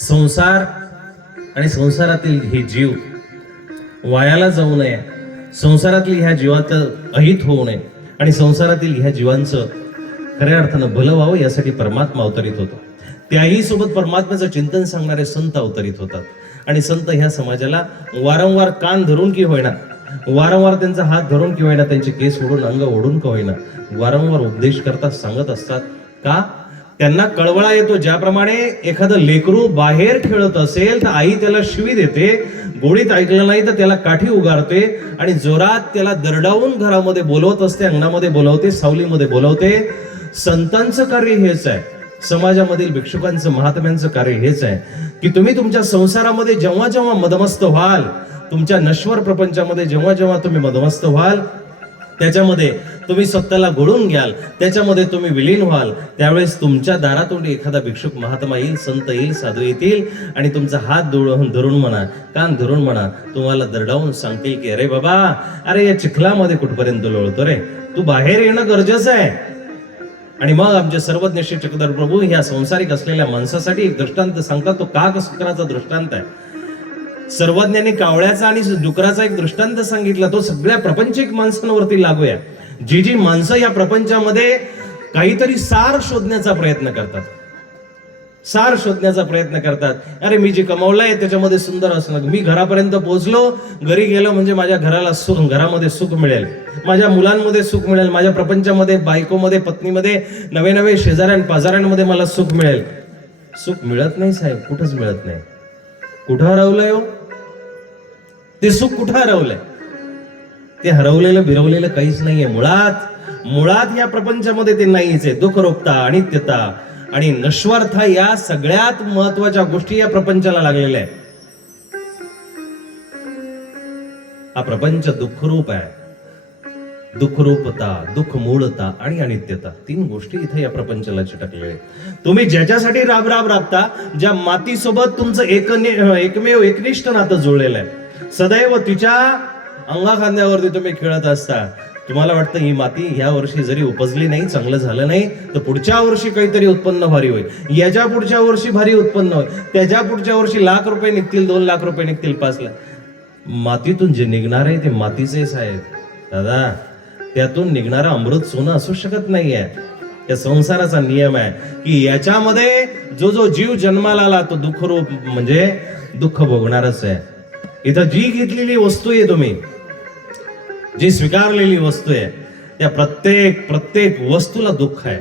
संसार आणि संसारातील हे जीव वायाला जाऊ नये, संसारातील ह्या जीवाचं अहित होऊ नये आणि संसारातील ह्या जीवांचं खऱ्या अर्थानं भलं व्हावं यासाठी परमात्मा अवतरित होतो. त्याही सोबत परमात्म्याचं चिंतन सांगणारे संत अवतरित होतात आणि संत ह्या समाजाला वारंवार कान धरून की होईना, वारंवार त्यांचा हात धरून की होईना, त्यांचे केस ओढून अंग ओढून का होईना वारंवार उपदेश करतात, सांगत असतात. का? त्यांना कळवळा येतो. ज्याप्रमाणे एखादं लेकरू बाहेर खेळत असेल तर आई त्याला शिवी देते, गोडीत ऐकलं नाही तर त्याला काठी उगारते आणि जोरात त्याला दरडावून घरामध्ये बोलवत असते, अंगणामध्ये बोलवते, सावलीमध्ये बोलवते. संतांचं कार्य हेच आहे, समाजामधील भिक्षुकांचं महात्म्यांचं कार्य हेच आहे की तुम्ही तुमच्या संसारामध्ये जेव्हा जेव्हा मदमस्त व्हाल, तुमच्या नश्वर प्रपंचामध्ये जेव्हा जेव्हा तुम्ही मदमस्त व्हाल, त्याच्यामध्ये तुम्ही स्वतःला घोळून घ्याल, त्याच्यामध्ये तुम्ही विलीन व्हाल, त्यावेळेस तुमच्या दारातून एखादा भिक्षुक महात्मा येईल, संत येईल, साधू येतील आणि तुमचा हात धरून म्हणा, कान धरून म्हणा, तुम्हाला दरडावून सांगतील की अरे बाबा, अरे या चिखलामध्ये कुठपर्यंत लोळतो रे, तू बाहेर येणं गरजेचं आहे. आणि मग आमचे सर्वज्ञ श्री चक्रधर प्रभू ह्या संसारिक असलेल्या माणसासाठी एक दृष्टांत सांगतात. तो काकसूत्राचा दृष्टांत आहे. सर्वज्ञांनी कावळ्याचा आणि डुकराचा एक दृष्टांत सांगितला. तो सगळ्या प्रपंचिक माणसांवरती लागू आहे. जी जी माणसं या प्रपंचामध्ये काहीतरी सार शोधण्याचा प्रयत्न करतात, सार शोधण्याचा प्रयत्न करतात. अरे मी जे कमावलंय त्याच्यामध्ये सुंदर असणं, मी घरापर्यंत पोहोचलो, घरी गेलो म्हणजे माझ्या घराला सुख, घरामध्ये सुख मिळेल, माझ्या मुलांमध्ये सुख मिळेल, माझ्या प्रपंचामध्ये, बायकोमध्ये, पत्नीमध्ये, नवे नवे शेजाऱ्यां पाजाऱ्यांमध्ये मला सुख मिळेल. सुख मिळत नाही साहेब, कुठंच मिळत नाही. कुठं हरवलंय हो ते सुख? कुठं हरवलंय? ते हरवलेलं बिरवलेलं काहीच नाहीये. मुळात या प्रपंचामध्ये ते नाहीच आहे. दुःखरूपता, अनित्यता आणि नश्वरता या सगळ्यात महत्वाच्या गोष्टी या प्रपंचाला लागलेल्या आहेत. हा प्रपंच दुःखरूप आहे. दुःखरूपता, दुःख मूळता आणि अनित्यता, तीन गोष्टी इथे या प्रपंचाला चिटकलेल्या आहेत. तुम्ही ज्याच्यासाठी राब राबता, ज्या मातीसोबत तुमचं एकमेव एकनिष्ठ नातं जुळलेलं आहे, सदैव तिच्या अंगा खांद्यावरती तुम्ही खेळत असता. तुम्हाला वाटतं ही माती ह्या वर्षी जरी उपजली नाही, चांगलं झालं नाही, तर पुढच्या वर्षी काहीतरी उत्पन्न भारी होईल, याच्या पुढच्या वर्षी भारी उत्पन्न होईल, त्याच्या पुढच्या वर्षी ₹1,00,000 निघतील, ₹2,00,000 निघतील, 5,00,000. मातीतून जे निघणार आहे ते मातीचे साहेब दादा, त्यातून निघणारा अमृत सोनं असू शकत नाहीये. या संसाराचा नियम आहे की याच्यामध्ये जो जो जीव जन्माला आला तो दुःखरूप म्हणजे दुःख भोगणारच आहे. इथं जी घेतलेली वस्तू आहे, तुम्ही जी स्वीकारलेली वस्तू आहे, त्या प्रत्येक वस्तूला दुःख आहे.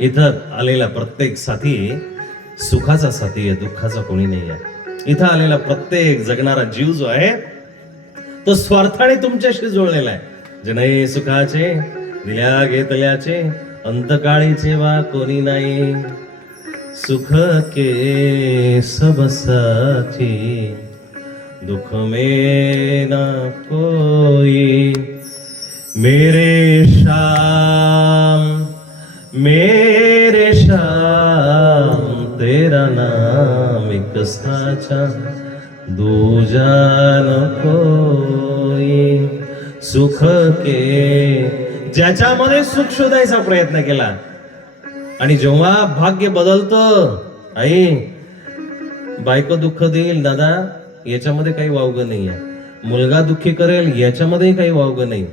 इथं आलेला प्रत्येक साथी सुखाचा साथी आहे, दुःखाचा कोणी नाही आहे. इथं आलेला प्रत्येक जगणारा जीव जो आहे तो स्वार्थाने तुमच्याशी जुळलेला आहे. जनै सुखाचे दिल्या घेतल्याचे, अंतकाळीचे वा कोणी नाही. सुख के सब साथी, दुख में ना कोई. मेरे शाम तेरा नाम एक साचा, दूजा न कोई. सुख के, ज्याच्यामध्ये सुख शोधायचा प्रयत्न केला आणि जेव्हा भाग्य बदलतं, आई बायको दुःख देईल दादा, याच्यामध्ये काही वावगं नाहीये. मुलगा दुःखी करेल, याच्यामध्ये काही वावगं नाही.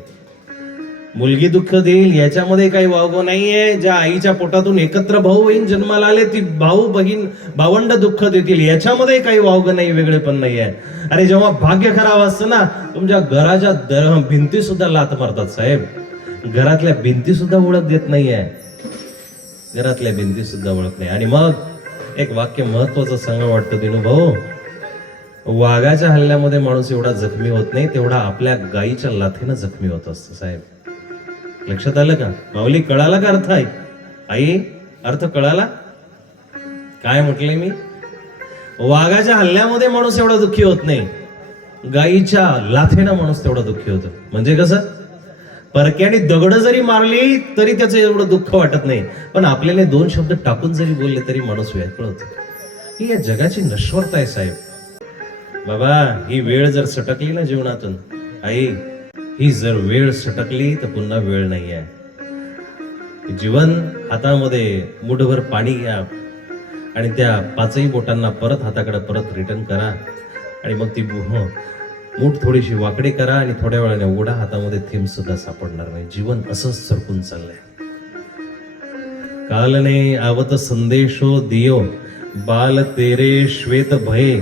मुलगी दुःख देईल, याच्यामध्ये काही वावगं नाहीये. ज्या आईच्या पोटातून एकत्र भाऊ बहीण जन्माला आले, ती भाऊ बहीण भावंड दुःख देतील, याच्यामध्ये काही वावगं नाही, वेगळे पण नाहीये. अरे जेव्हा भाग्य खराब असतं ना, तुमच्या घराच्या भिंती सुद्धा लाथ मारतात साहेब. घरातल्या भिंती सुद्धा ओळख देत नाहीये, घरातल्या भिंती सुद्धा ओळख नाही. आणि मग एक वाक्य महत्वाचं सांगा वाटतं दिनू भाऊ, वाघाच्या हल्ल्यामध्ये माणूस एवढा जखमी होत नाही तेवढा आपल्या गायीच्या लाथेनं जखमी होत असतो साहेब. लक्षात आलं का? माऊली, कळाला का अर्थ? आहे आई, अर्थ कळाला? काय म्हटलंय मी? वाघाच्या हल्ल्यामध्ये माणूस एवढा दुःखी होत नाही, गायीच्या लाथेनं माणूस तेवढा दुःखी होतो. म्हणजे कसं? परक्याने दगड जरी मारली तरी त्याचं एवढं दुःख वाटत नाही, पण आपल्याला 2 शब्द टाकून जरी बोलले तरी माणूस व्याकुळ होतो. ही या जगाची नश्वरता आहे साहेब. बाबा, ही वेळ जर सटकली ना जीवनातून, आई, ही जर वेळ सटकली तर पुन्हा वेळ नाही आहे. जीवन हातामध्ये मुठभर पाणी घ्या आणि त्या पाचही बोटांना परत हाताकडे परत रिटर्न करा आणि मग ती मूठ थोडीशी वाकडी करा आणि थोड्या वेळाने उघडा, हातामध्ये थेंब सुद्धा सापडणार नाही. जीवन असंच सरकून चाललंय. कालने आवत संदेशो दियो बाल तेरे श्वेत भये,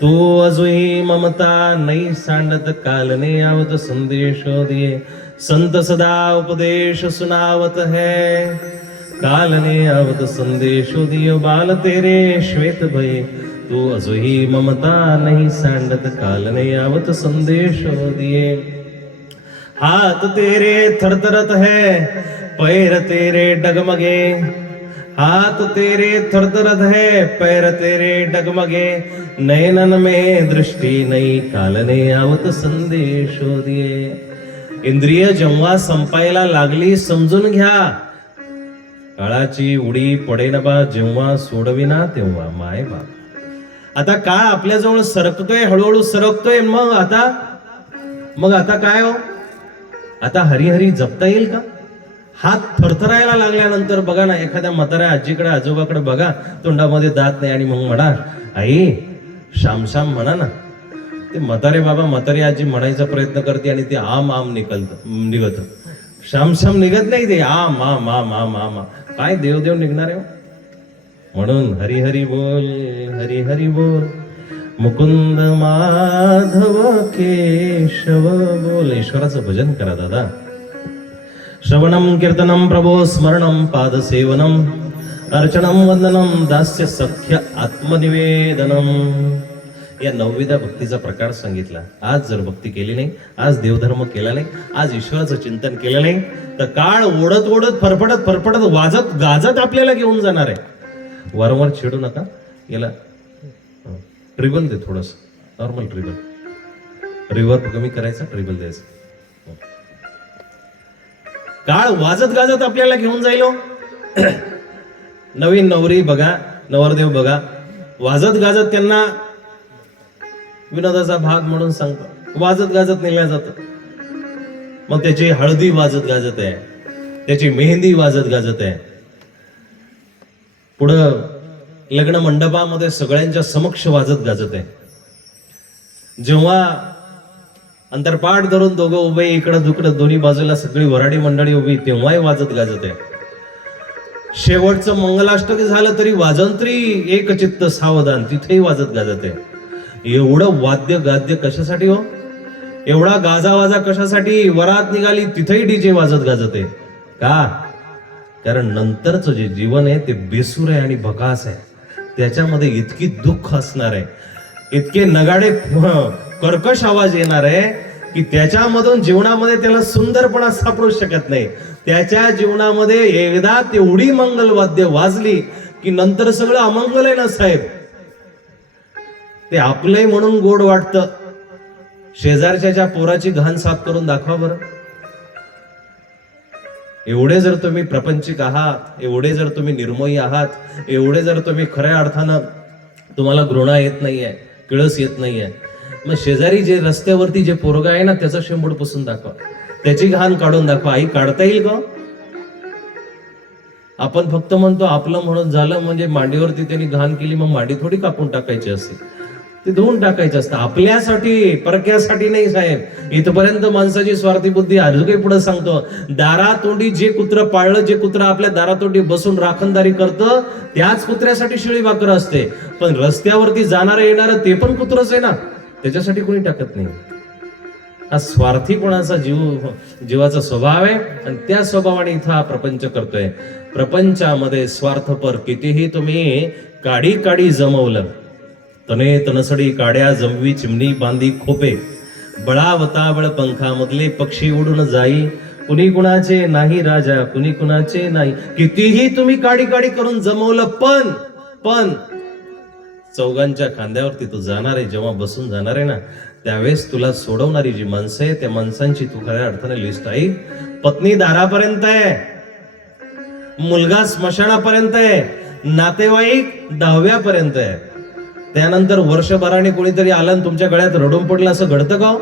तो अजुही ममता नहीं सांडत. कालने आवत संदेशो दिये संत सदा उपदेश सुनावत है. कालने आवत संदेशो दियो बाल तेरे श्वेत भये, तू अजुही ममता नहीं सांडत. कालने आवत संदेशो दिये. हाथ तेरे थरथरत है पैर तेरे डगमगे, हाथ तेरे थरथरत है पैर तेरे डगमगे, नयनन में दृष्टी नहीं. कालने आवत संदेशो दिये. इंद्रिय जेव्हा संपायला लागली समजून घ्या, काळाची उडी पडेन बा जेव्हा सोडविना तेव्हा. माय बाप, आता काळ आपल्याजवळ सरकतोय, हळूहळू सरकतोय. मग आता काय हो, आता हरिहरी जपता येईल का? हात थरथरायला लागल्यानंतर बघा ना, एखाद्या म्हाताऱ्या आजीकडे आजोबाकडे बघा, तोंडामध्ये दात नाही आणि मग म्हणा आई श्याम श्याम म्हणा ना. ते म्हातारे बाबा म्हातारी आजी म्हणायचा प्रयत्न करते आणि ते आम निघत. श्याम श्याम निघत नाही, ते आम आम आम आम आम. काय देव निघणार आहे. म्हणून हरी हरी बोल, हरी हरी बोल, मुकुंद माधव केशव बोल. ईश्वराचं भजन करा दादा. श्रवणम कीर्तनम प्रभो स्मरणम पादसेवनम अर्चनम वंदनम दास्य सख्य आत्मनिवेदनम. या 9विधा भक्तीचा प्रकार सांगितला. आज जर भक्ती केली नाही, आज देवधर्म केला नाही, आज ईश्वराचं चिंतन केलं नाही, तर काळ ओढत ओढत फरफडत वाजत गाजत आपल्याला घेऊन जाणार आहे. वारंवार छेडू नका. याला ट्रिबल दे, थोडस नॉर्मल ट्रिबल, रिव्हर्ब कमी करायचा, ट्रिबल द्यायचं. काळ वाजत गाजत आपल्याला घेऊन जाईल. नवीन नवरी बघा, नवरदेव बघा, वाजत गाजत त्यांना विनोदाचा भाग म्हणून सांगतो, वाजत गाजत नेल्या जात. मग त्याची हळदी वाजत गाजत आहे, त्याची मेहंदी वाजत गाजत आहे. पुढं लग्न मंडपामध्ये सगळ्यांच्या समक्ष वाजत गाजत आहे. जेव्हा अंतरपाठ धरून दोघं उभे, इकडं दुकडं दोन्ही बाजूला सगळी वराडी मंडळी उभी, तेव्हाही वाजत गाजत आहे. शेवटचं मंगलाष्टक झालं तरी वाजंत्री एक चित्त सावधान, तिथेही वाजत गाजत आहे. एवढं वाद्य गाद्य कशासाठी हो, एवढा गाजावाजा कशासाठी? वरात निघाली तिथेही डीजे वाजत गाजत आहे. का? कारण नंतरचं जे जीवन आहे ते बेसूर आहे आणि भकास आहे. त्याच्यामध्ये इतकी दुःख असणार आहे, इतके नगाडे कर्कश आवाज येणार आहे की त्याच्यामधून जीवनामध्ये त्याला सुंदरपणा सापडू शकत नाही. त्याच्या जीवनामध्ये एकदा तेवढी मंगलवाद्य वाजली की नंतर सगळं अमंगल आहे ना साहेब. ते आपलंय म्हणून गोड वाटतं. शेजारच्या पोराची घाण साफ करून दाखवा बरं. एवढे जर तुम्ही प्रपंचिक आहात, एवढे जर तुम्ही निर्मोही आहात, एवढे जर तुम्ही खऱ्या अर्थानं तुम्हाला घृणा येत नाहीये, किळस येत नाहीये, मग शेजारी जे रस्त्यावरती जे पोरगा आहे ना त्याचा शेंबूड पुसून दाखवा, त्याची घाण काढून दाखवा. आई काढता येईल का? आपण फक्त म्हणतो आपलं म्हणून झालं म्हणजे मांडीवरती त्यांनी घाण केली मग मांडी थोडी कापून टाकायची असते, ते धुवून टाकायचं असतं. आपल्यासाठी, परक्यासाठी नाही साहेब. इथपर्यंत माणसाची स्वार्थी बुद्धी. अजून काही पुढे सांगतो, दारातोंडी जे कुत्र पाळलं, जे कुत्र आपल्या दारातोंडी बसून राखणदारी करतं त्याच कुत्र्यासाठी शिळी भाकर असते. पण रस्त्यावरती जाणारं येणारं ते पण कुत्रच आहे ना, त्याच्यासाठी कोणी टाकत नाही. हा स्वार्थीपणाचा जीवाचा स्वभाव आहे आणि त्या स्वभावाने इथं हा प्रपंच करतोय. प्रपंचामध्ये स्वार्थपर कितीही तुम्ही काडी काडी जमवलं, तने तनसडी काड्या जमवी चिमणी बांधी खोपे, बळावताबळ पंखामधले पक्षी उडून जाई, कुणी कुणाचे नाही राजा, कुणी कुणाचे नाही. कितीही तुम्ही काडी काडी करून जमवलं, पण चौघांच्या खांद्यावरती तू जाणार आहे, जेव्हा बसून जाणार आहे ना त्यावेळेस तुला सोडवणारी जी माणसं आहे त्या माणसांची तू खऱ्या अर्थाने लिस्ट आहे. पत्नी दारापर्यंत आहे, मुलगा स्मशानापर्यंत आहे, नातेवाईक 10व्यापर्यंत आहे. त्यानंतर वर्षभराने कोणीतरी आलं तुमच्या गळ्यात रडून पडलं, असं घडतं का?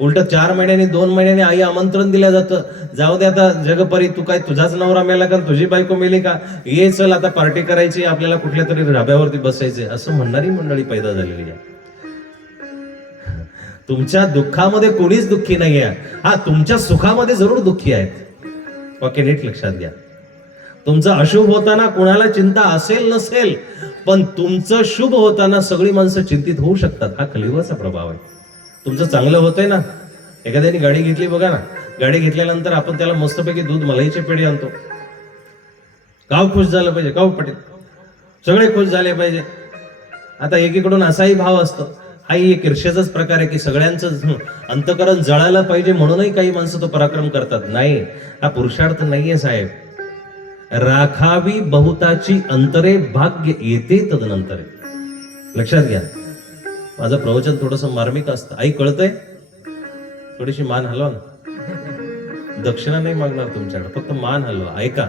उलट 4 महिन्यांनी 2 महिन्यांनी आई आमंत्रण दिलं जातं, जाऊ दे आता जगपरी, तू काय तुझाच नवरा मेला का तुझी बायको मेली का, ये चल आता पार्टी करायची, आपल्याला कुठल्या तरी ढाब्यावरती बसायचे, असं म्हणणारी मंडळी पैदा झालेली आहे. तुमच्या दुःखामध्ये कोणीच दुःखी नाही आहे, हा तुमच्या सुखामध्ये जरूर दुःखी आहेत. वाक्य नीट लक्षात घ्या. तुमचं अशुभ होताना कोणाला चिंता असेल नसेल, पण तुमचं शुभ होताना सगळी माणसं चिंतित होऊ शकतात. हा कलियुगाचा प्रभाव आहे. तुमचं चांगलं होतंय ना, एखाद्याने गाडी घेतली बघा ना, गाडी घेतल्यानंतर आपण त्याला मस्तपैकी दूध मलाईचे पेढे आणतो, गाव खुश झालं पाहिजे, गाव पटेल, सगळे खुश झाले पाहिजे. आता एकीकडून असाही भाव असतो, हाही एक ईर्ष्याचाच प्रकार आहे की सगळ्यांचं अंतकरण जळायला पाहिजे म्हणूनही काही माणसं तो पराक्रम करतात. नाही, हा पुरुषार्थ नाहीये साहेब. राखावी बहुताची अंतरे, भाग्य येते तदनंतरे. लक्षात घ्या. माझं प्रवचन थोडंसं मार्मिक असतं. आई कळतंय? थोडीशी मान हलवा ना. दक्षिणा नाही मागणार तुमच्याकडे, फक्त मान हलवा. ऐका,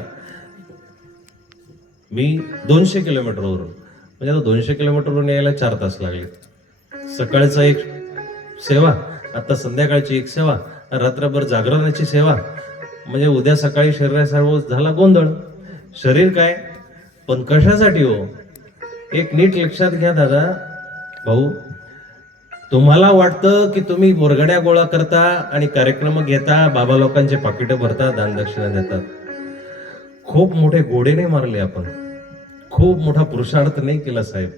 मी 200 किलोमीटरवरून, म्हणजे आता 200 किलोमीटरवरून यायला 4 तास लागले. सकाळचं एक सेवा, आता संध्याकाळची एक सेवा, रात्रभर जागरणाची सेवा, म्हणजे उद्या सकाळी शरीरासर्व झाला गोंधळ. शरीर काय पण कशासाठी हो? एक नीट लक्षात घ्या दादा भाऊ, तुम्हाला वाटतं की तुम्ही बोरगड्या गोळा करता आणि कार्यक्रम घेता, बाबा लोकांचे पाकिटं भरता, दानदक्षिणा देतात. खूप मोठे घोडे नाही मारले आपण, खूप मोठा पुरुषार्थ नाही केला साहेब.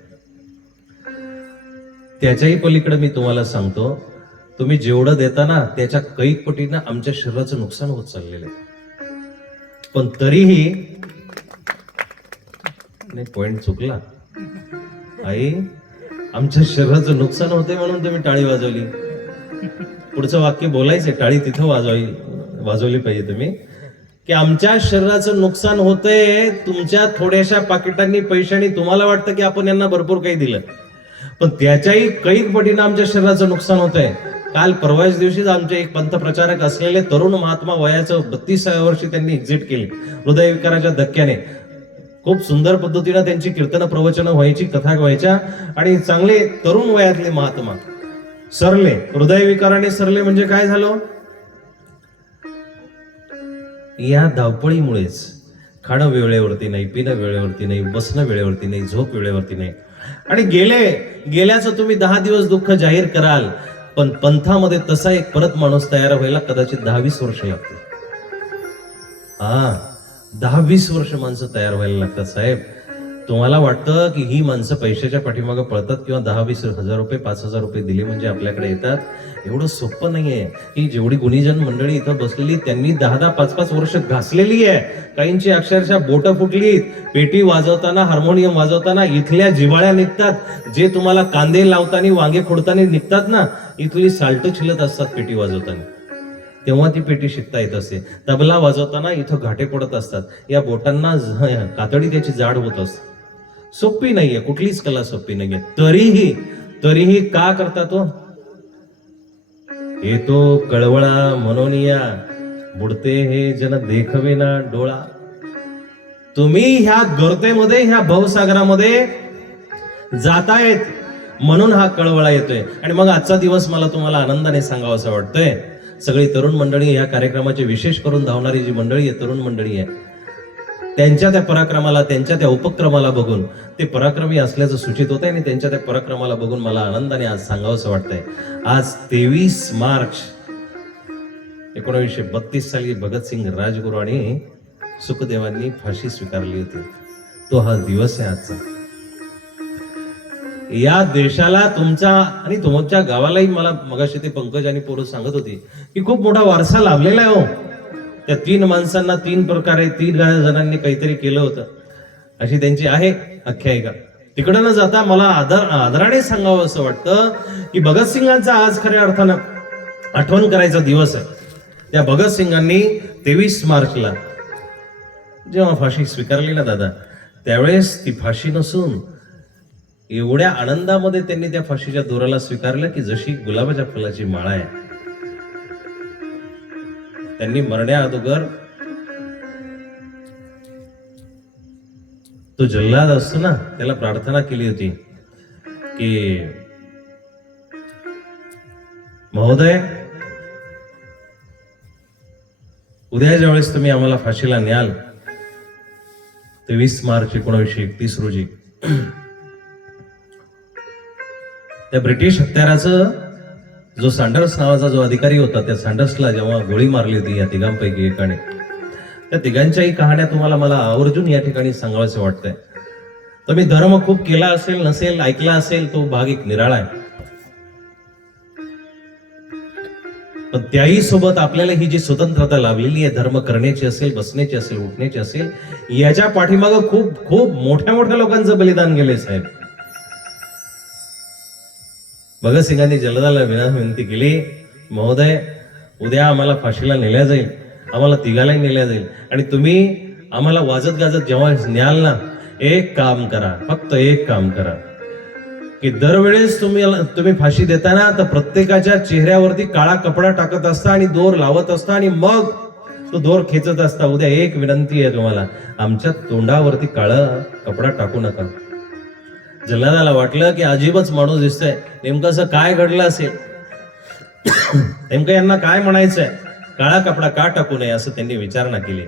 त्याच्याही पलीकडे मी तुम्हाला सांगतो, तुम्ही जेवढं देता ना त्याच्या कैक पटीनं आमच्या शरीराचं नुकसान होत चाललेलं आहे. पण तरीही नाही, पॉइंट चुकला आई, आमच्या शरीराचं नुकसान होते म्हणून तुम्ही टाळी वाजवली. पुढचं वाक्य बोलायचंय, टाळी तिथं वाजवली पाहिजे तुम्ही, की आमच्या शरीराचं नुकसान होतंय तुमच्या थोड्याशा पाकिटांनी, पैशांनी. तुम्हाला वाटतं की आपण यांना भरपूर काही दिलं, पण त्याच्याही कैक पटीनं आमच्या शरीराचं नुकसान होतंय. काल परवाच दिवशीच आमचे एक पंथप्रचारक असलेले तरुण महात्मा वयाचं 32व्या वर्षी त्यांनी एक्झिट केली हृदयविकाराच्या धक्क्याने. खूप सुंदर पद्धतीनं त्यांची कीर्तन प्रवचनं व्हायची, कथा व्हायच्या, आणि चांगले तरुण वयातले महात्मा सरले, हृदयविकाराने सरले. म्हणजे काय झालं? या धावपळीमुळेच खाणं वेळेवरती नाही, पिणं वेळेवरती नाही, बसणं वेळेवरती नाही, झोप वेळेवरती नाही. आणि गेल्याचं तुम्ही 10 दिवस दुःख जाहीर कराल, पण पंथामध्ये तसा एक परत माणूस तयार व्हायला कदाचित 10-20 वर्ष लागतील. 10-20 वर्ष माणसं तयार व्हायला लागतात साहेब. तुम्हाला वाटतं की ही माणसं पैशाच्या पाठीमागे पळतात किंवा 10-20 हजार रुपये, 5,000 रुपये दिले म्हणजे आपल्याकडे येतात, एवढं सोपं नाहीये. ही जेवढी गुणीजन मंडळी इथं बसलेली त्यांनी 10-10, 5-5 वर्ष घासलेली आहे. काहींची अक्षरशः बोटं फुटली, पेटी वाजवताना, हार्मोनियम वाजवताना इथल्या जिवाळ्या निघतात. जे तुम्हाला कांदे लावताना, वांगे खोडताना निघतात ना, इथली साल्ट छिलत असतात पेटी वाजवताना, तेव्हा ती पेटी शिकता येत असते. तबला वाजवताना इथं घाटे पडत असतात, या बोटांना कातडी त्याची जाड होत असते. सोपी नाहीये, कुठलीच कला सोपी नाहीये. तरीही का करता तो? येतो कळवळा म्हणून बुडते हे जन देखवे ना डोळा. तुम्ही ह्या गर्तेमध्ये, ह्या भवसागरामध्ये जातायत म्हणून हा कळवळा येतोय. आणि मग आजचा दिवस मला तुम्हाला आनंदाने सांगावं असं वाटतंय. सगळी तरुण मंडळी, या कार्यक्रमाचे विशेष करून धावणारी जी मंडळी आहे, तरुण मंडळी आहे, त्यांच्या त्या पराक्रमाला, त्यांच्या त्या उपक्रमाला बघून, ते पराक्रमी असल्याचं सूचित होत आहे, आणि त्यांच्या त्या पराक्रमाला बघून मला आनंदाने आज सांगावं असं वाटतंय. आज 23 मार्च 1932 साली भगतसिंग राजगुरू आणि सुखदेवांनी फाशी स्वीकारली होती. तो हा दिवस आहे आजचा. या देशाला, तुमच्या आणि तुमच्या गावालाही, मला मगाशी ते पंकज आणि पोरं सांगत होती की खूप मोठा वारसा लाभलेला आहे हो. त्या 3 माणसांना 3 प्रकारे 3 जणांनी काहीतरी केलं होतं, अशी त्यांची आहे आख्यायिका. तिकडं न जाता मला आदराने सांगावं असं वाटतं की भगतसिंगांचा आज खऱ्या अर्थानं आठवण करायचा दिवस आहे. त्या भगतसिंगांनी 23 मार्चला जेव्हा फाशी स्वीकारली ना दादा, त्यावेळेस ती फाशी नसून एवढ्या आनंदामध्ये त्यांनी त्या फाशीच्या दोराला स्वीकारलं की जशी गुलाबाच्या फुलाची माळा आहे. त्यांनी मरण्या अगोदर तो जल्लाद असतो ना, त्याला प्रार्थना केली होती की महोदय, उद्या ज्यावेळेस तुम्ही आम्हाला फाशीला न्याल 23 मार्च 1931 रोजी त्या ब्रिटिश हत्याराचं जो सँडर्स नावाचा जो अधिकारी होता, त्या सँडर्सला जेव्हा गोळी मारली होती या तिघांपैकी एकाने, त्या तिघांच्याही कहाण्या तुम्हाला मला आवर्जून या ठिकाणी सांगावंसं वाटतंय. तुम्ही धर्म खूप केला असेल नसेल, ऐकला असेल, तो भाग एक निराळा आहे. पण त्याही सोबत आपल्याला ही जी स्वतंत्रता लाभलेली आहे, धर्म करण्याची असेल, बसण्याची असेल, उठण्याची असेल, याच्या पाठीमागं खूप खूप मोठ्या मोठ्या लोकांचं बलिदान गेले साहेब. भगतसिंगांनी जल्लादाला विनंती केली, महोदय उद्या आम्हाला फाशीला नेल्या जाईल, आम्हाला तिघालाही नेल्या जाईल, आणि तुम्ही आम्हाला वाजत गाजत जेव्हा न्याल ना, एक काम करा, फक्त एक काम करा, की दरवेळेस तुम्ही फाशी देताना तर प्रत्येकाच्या चेहऱ्यावरती काळा कपडा टाकत असता आणि दोर लावत असता आणि मग तो दोर खेचत असता. उद्या एक विनंती आहे तुम्हाला, आमच्या तोंडावरती काळा कपडा टाकू नका. जल्लादाला वाटलं की अजीबच माणूस दिसतोय, नेमकं असं काय घडलं असेल, नेमकं यांना काय म्हणायचंय, काळा कपडा का टाकू नये असं त्यांनी विचारणा केली.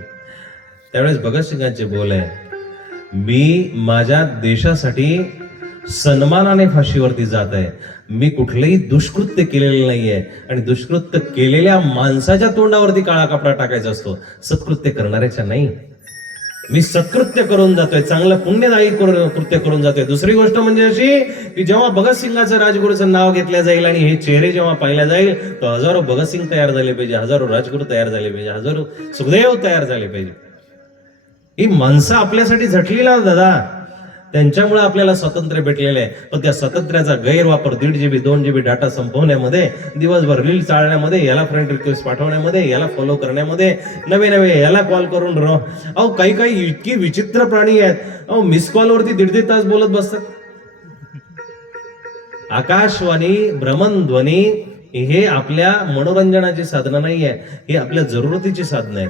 त्यावेळेस भगतसिंगांचे बोल आहे, मी माझ्या देशासाठी सन्मानाने फाशीवरती जात आहे, मी कुठलंही दुष्कृत्य केलेलं नाहीये, आणि दुष्कृत्य केलेल्या माणसाच्या तोंडावरती काळा कपडा टाकायचा असतो, सत्कृत्य करणाऱ्याच्या नाही. मी सत्कृत्य करून जातोय, चांगलं पुण्यदायी कृत्य करून जातोय. दुसरी गोष्ट म्हणजे अशी की जेव्हा भगतसिंगाचं राजगुरूचं नाव घेतलं जाईल आणि हे चेहरे जेव्हा पाहिल्या जाईल, तर हजारो भगतसिंग तयार झाले पाहिजे, हजारो राजगुरू तयार झाले पाहिजे, हजारो सुखदेव तयार झाले पाहिजे. ही माणसं आपल्यासाठी झटली ना दादा, त्यांच्यामुळे आपल्याला स्वातंत्र्य भेटलेलं आहे. पण त्या स्वातंत्र्याचा गैरवापर 1.5 GB 2 GB डाटा संपवण्यामध्ये, दिवसभर रील चालण्यामध्ये, याला फ्रेंड रिक्वेस्ट पाठवण्यामध्ये, याला फॉलो करण्यामध्ये, नवे नवे याला कॉल करून अहो काही इतकी विचित्र प्राणी आहेत, अहो मिस कॉल वरती 1.5 तास बोलत बसतात. आकाशवाणी, भ्रमणध्वनी हे आपल्या मनोरंजनाची साधनं नाहीये, हे आपल्या जरुरतीची साधनं आहेत.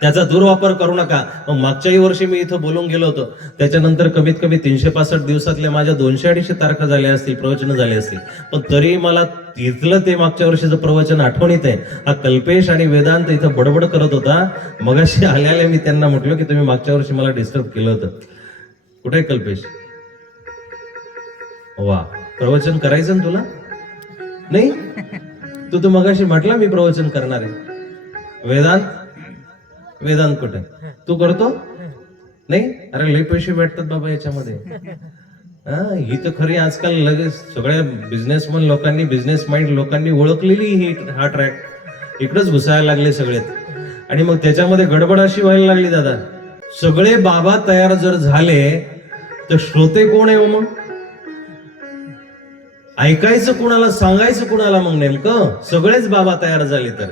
त्याचा दुर्वापर करू नका. मग मागच्याही वर्षी मी इथं बोलून गेलो होतो, त्याच्यानंतर कमीत कमी 365 दिवसातल्या माझ्या 200-250 तारखा झाल्या असतील, प्रवचनं झाली असतील, पण तरी मला तिथलं ते मागच्या वर्षीचं प्रवचन आठवणीत आहे. हा कल्पेश आणि वेदांत इथं बडबड करत होता, मगाशी आल्याला मी त्यांना म्हटलं की तुम्ही मागच्या वर्षी मला डिस्टर्ब केलं होतं. कुठे कल्पेश? वा, प्रवचन करायचं ना तुला? नाही, तू मगाशी म्हटला मी प्रवचन करणार आहे. वेदांत कुठे? तू करतो नाही? अरे लय पैसे भेटतात बाबा याच्यामध्ये. ही तर खरी आजकाल लगेच सगळ्या बिझनेसमन लोकांनी, बिझनेस माइंड लोकांनी ओळखलेली हा ट्रॅक इकडेच घुसायला लागले सगळे. आणि मग त्याच्यामध्ये गडबड अशी व्हायला लागली दादा, सगळे बाबा तयार जर झाले तर श्रोते कोण आहे मग? ऐकायचं कुणाला, सांगायचं कुणाला? मग नेमकं सगळेच बाबा तयार झाले तर